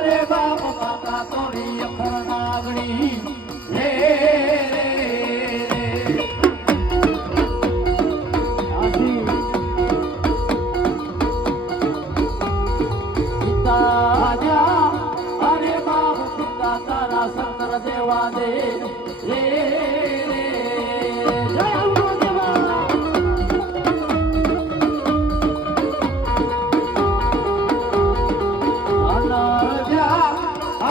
માતા તોરી રે રે રે આથી પિતા જા અરે બાપ પિતા તારા દેવા દે રે રે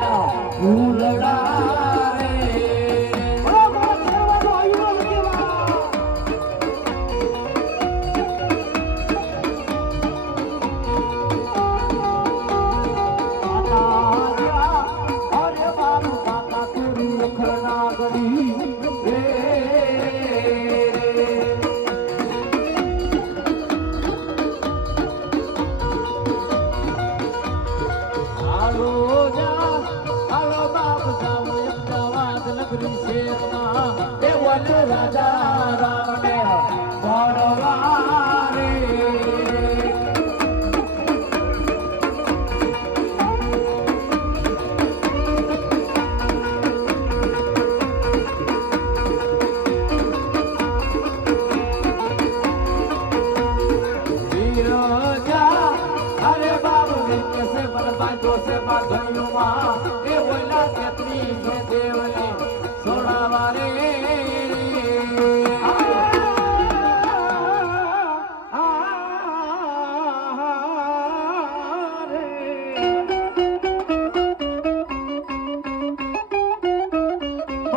વાલા નગરી શેરમાં એ વન રાજા રામને ભણવા અરે બાબુ બાધયુમાં એ ઓલા તેત્રી છે દેવને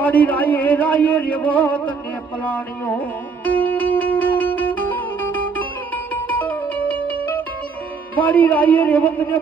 મારી રાયે રાયે રેવો તને પલાણીઓ મારી રાયે રેવો તને